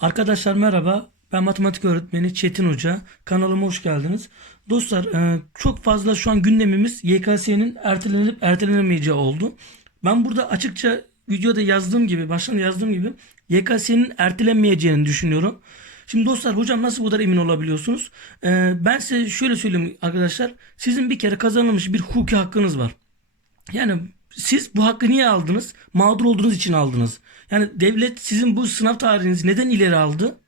Arkadaşlar merhaba. Ben matematik öğretmeni Çetin Hoca. Kanalıma hoş geldiniz. Dostlar e, çok fazla şu an gündemimiz YKS'nin ertelenip ertelenemeyeceği oldu. Ben burada açıkça videoda yazdığım gibi, baştan yazdığım gibi YKS'nin ertelenmeyeceğini düşünüyorum. Şimdi dostlar hocam nasıl bu kadar emin olabiliyorsunuz? E, ben size şöyle söyleyeyim arkadaşlar. Sizin bir kere kazanılmış bir hukuki hakkınız var. Yani siz bu hakkı niye aldınız? Mağdur olduğunuz için aldınız. Yani devlet sizin bu sınav tarihinizi neden ileri aldı?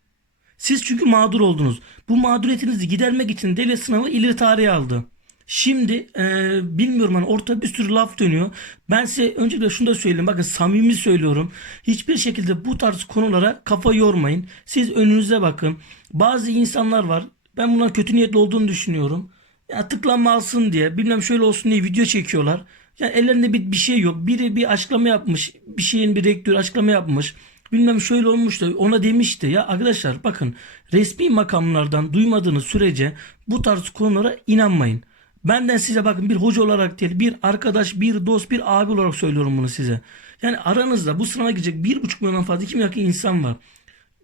Siz çünkü mağdur oldunuz. Bu mağduriyetinizi gidermek için devlet sınavı ileri tarihe aldı. Şimdi e, bilmiyorum hani ortada bir sürü laf dönüyor. Ben size öncelikle şunu da söyleyeyim. Bakın samimi söylüyorum. Hiçbir şekilde bu tarz konulara kafa yormayın. Siz önünüze bakın. Bazı insanlar var. Ben bunların kötü niyetli olduğunu düşünüyorum. Ya tıklanma alsın diye bilmem şöyle olsun diye video çekiyorlar. Yani ellerinde bir, bir şey yok. Biri bir açıklama yapmış. Bir şeyin bir rektör açıklama yapmış. Bilmem şöyle olmuş da ona demişti. Ya arkadaşlar bakın resmi makamlardan duymadığınız sürece bu tarz konulara inanmayın. Benden size bakın bir hoca olarak değil bir arkadaş bir dost bir abi olarak söylüyorum bunu size. Yani aranızda bu sınava girecek bir buçuk milyondan fazla iki milyon insan var.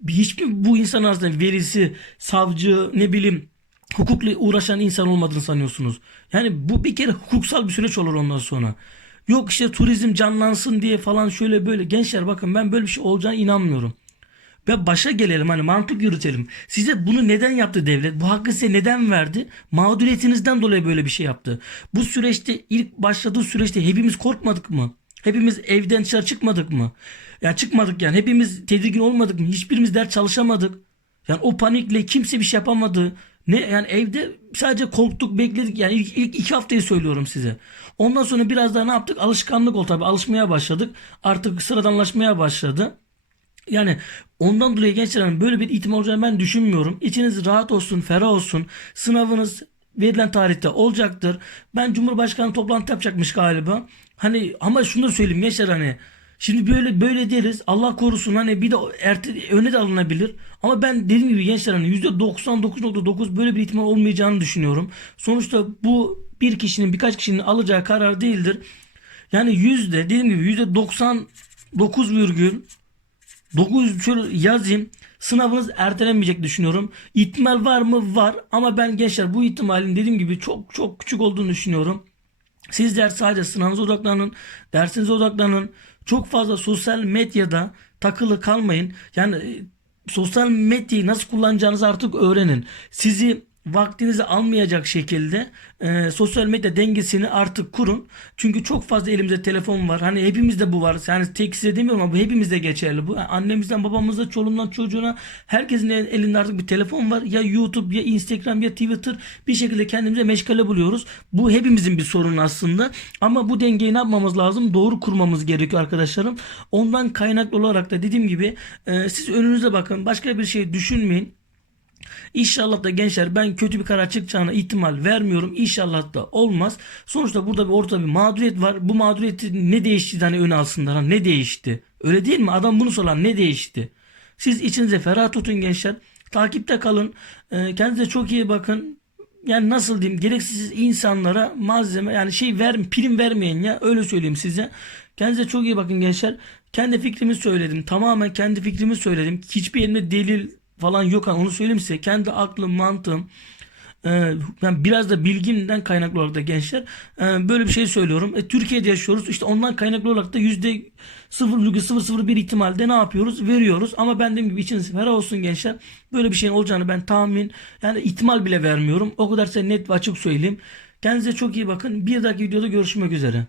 Hiçbir bu insan arasında verisi, savcı ne bileyim hukukla uğraşan insan olmadığını sanıyorsunuz. Yani bu bir kere hukuksal bir süreç olur ondan sonra. Yok işte turizm canlansın diye falan şöyle böyle. Gençler bakın ben böyle bir şey olacağına inanmıyorum. Ve başa gelelim hani mantık yürütelim. Size bunu neden yaptı devlet? Bu hakkı size neden verdi? Mağduriyetinizden dolayı böyle bir şey yaptı. Bu süreçte ilk başladığı süreçte hepimiz korkmadık mı? Hepimiz evden dışarı çıkmadık mı? Ya çıkmadık yani. Hepimiz tedirgin olmadık mı? Hiçbirimiz ders çalışamadık. Yani o panikle kimse bir şey yapamadı. Ne yani evde sadece korktuk bekledik yani ilk, ilk iki haftayı söylüyorum size. Ondan sonra biraz daha ne yaptık? Alışkanlık oldu tabii alışmaya başladık. Artık sıradanlaşmaya başladı. Yani ondan dolayı gençler hani böyle bir ihtimal olacağını ben düşünmüyorum. İçiniz rahat olsun, ferah olsun. Sınavınız verilen tarihte olacaktır. Ben Cumhurbaşkanı toplantı yapacakmış galiba. Hani ama şunu da söyleyeyim gençler hani Şimdi böyle böyle deriz. Allah korusun hani bir de erte, öne de alınabilir. Ama ben dediğim gibi gençler hani %99.9 böyle bir ihtimal olmayacağını düşünüyorum. Sonuçta bu bir kişinin birkaç kişinin alacağı karar değildir. Yani yüzde dediğim gibi yüzde 99 virgül 9 şöyle yazayım. Sınavınız ertelenmeyecek düşünüyorum. İhtimal var mı? Var. Ama ben gençler bu ihtimalin dediğim gibi çok çok küçük olduğunu düşünüyorum. Sizler sadece sınavınıza odaklanın, dersinize odaklanın. Çok fazla sosyal medyada takılı kalmayın. Yani e, sosyal medyayı nasıl kullanacağınızı artık öğrenin. Sizi vaktinizi almayacak şekilde e, sosyal medya dengesini artık kurun. Çünkü çok fazla elimizde telefon var. Hani hepimizde bu var. Yani tek size demiyorum ama bu hepimizde geçerli. Bu annemizden, babamızdan, çoluğundan, çocuğuna herkesin el- elinde artık bir telefon var. Ya YouTube, ya Instagram, ya Twitter bir şekilde kendimize meşgale buluyoruz. Bu hepimizin bir sorunu aslında. Ama bu dengeyi ne yapmamız lazım? Doğru kurmamız gerekiyor arkadaşlarım. Ondan kaynaklı olarak da dediğim gibi e, siz önünüze bakın. Başka bir şey düşünmeyin. İnşallah da gençler ben kötü bir karar çıkacağına ihtimal vermiyorum. İnşallah da olmaz. Sonuçta burada bir ortada bir mağduriyet var. Bu mağduriyeti ne değişti hani öne alsınlar. Ne değişti? Öyle değil mi? Adam bunu soran ne değişti? Siz içinize ferah tutun gençler. Takipte kalın. Ee, kendinize çok iyi bakın. Yani nasıl diyeyim gereksiz insanlara malzeme yani şey ver prim vermeyin ya öyle söyleyeyim size. Kendinize çok iyi bakın gençler. Kendi fikrimi söyledim. Tamamen kendi fikrimi söyledim. Hiçbir yerinde delil falan yok onu söyleyeyim size. Kendi aklım, mantığım e, yani biraz da bilgimden kaynaklı olarak da gençler e, böyle bir şey söylüyorum. E, Türkiye'de yaşıyoruz. İşte ondan kaynaklı olarak da yüzde 0,001 ihtimalde ne yapıyoruz? Veriyoruz. Ama ben dediğim gibi içiniz ferah olsun gençler. Böyle bir şeyin olacağını ben tahmin yani ihtimal bile vermiyorum. O kadar size net ve açık söyleyeyim. Kendinize çok iyi bakın. Bir dahaki videoda görüşmek üzere.